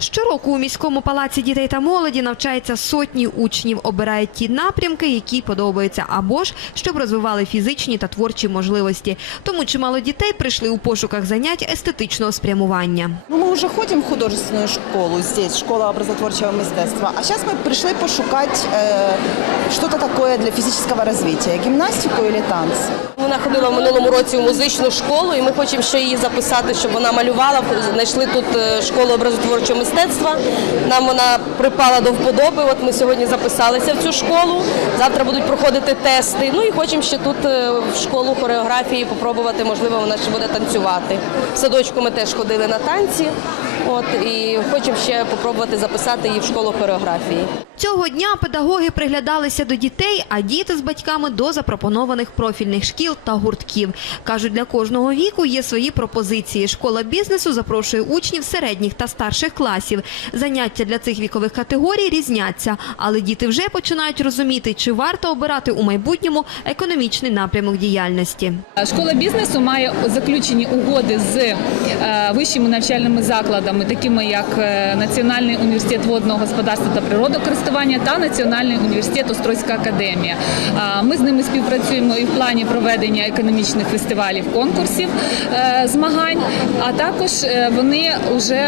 Щороку у міському палаці дітей та молоді навчається сотні учнів, обирають ті напрямки, які подобаються, або ж щоб розвивали фізичні та творчі можливості. Тому чимало дітей прийшли у пошуках занять естетичного спрямування. Ну, мы уже ходим в художественную школу здесь, школа образотворчего мистецтва. А сейчас мы пришли пошукать э, что-то такое для физического развития, гимнастику или танцы. Вона ходила в минулому році у музичну школу, і ми хочемо ще її записати, щоб вона малювала. Знайшли тут е, школу образотворчого мистецтва. Нам вона припала до вподоби. От ми сьогодні записалися в цю школу. Завтра будуть проходити тести. Ну і хочемо ще тут е, в школу хореографії попробувати. Можливо, вона ще буде танцювати. В садочку ми теж ходили на танці. От і хочемо ще попробувати записати її в школу хореографії. Цього дня педагоги приглядалися до дітей, а діти з батьками до запропонованих профільних шкіл та гуртків. Кажуть, для кожного віку є свої пропозиції. Школа бізнесу запрошує учнів середніх та старших класів. Заняття для цих вікових категорій різняться, але діти вже починають розуміти, чи варто обирати у майбутньому економічний напрямок діяльності. Школа бізнесу має заключені угоди з е, вищими навчальними закладами, такими як е, Національний університет водного господарства та природокористування та Національний університет Острозька академія. Ми з ними співпрацюємо і в плані проведення економічних фестивалів, конкурсів, е, змагань. А також е, вони вже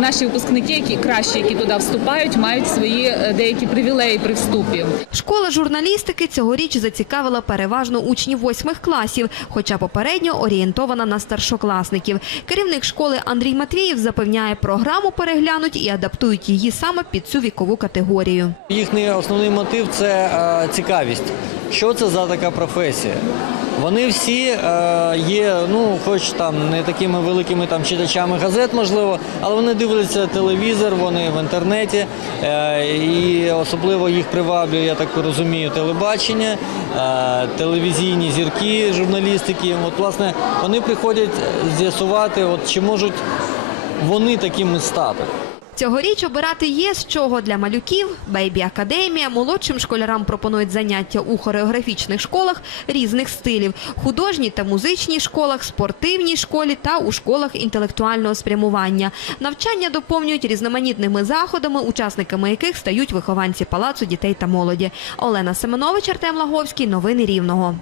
наші випускники, які кращі, які туди вступають, мають свої деякі привілеї при вступі. Школа журналістики цьогоріч зацікавила переважно учнів восьмих класів, хоча попередньо орієнтована на старшокласників. Керівник школи Андрій Матвієв запевняє, програму переглянуть і адаптують її саме під цю вікову категорію. Їхній основний мотив це е, цікавість. Що це за така професія? Вони всі е, є, ну, хоч там не такими великими там читачами газет, можливо, але вони дивляться телевізор, вони в інтернеті, е, і особливо їх приваблює, я так розумію, телебачення, телевізійні зірки, журналістики. От, власне, вони приходять з'ясувати, от, чи можуть вони такими стати. Цьогоріч обирати є з чого для малюків. Бейбі Академія молодшим школярам пропонують заняття у хореографічних школах різних стилів, художній та музичній школах, спортивній школі та у школах інтелектуального спрямування. Навчання доповнюють різноманітними заходами, учасниками яких стають вихованці палацу дітей та молоді. Олена Семенович, Артем Лаговський. Новини Рівного.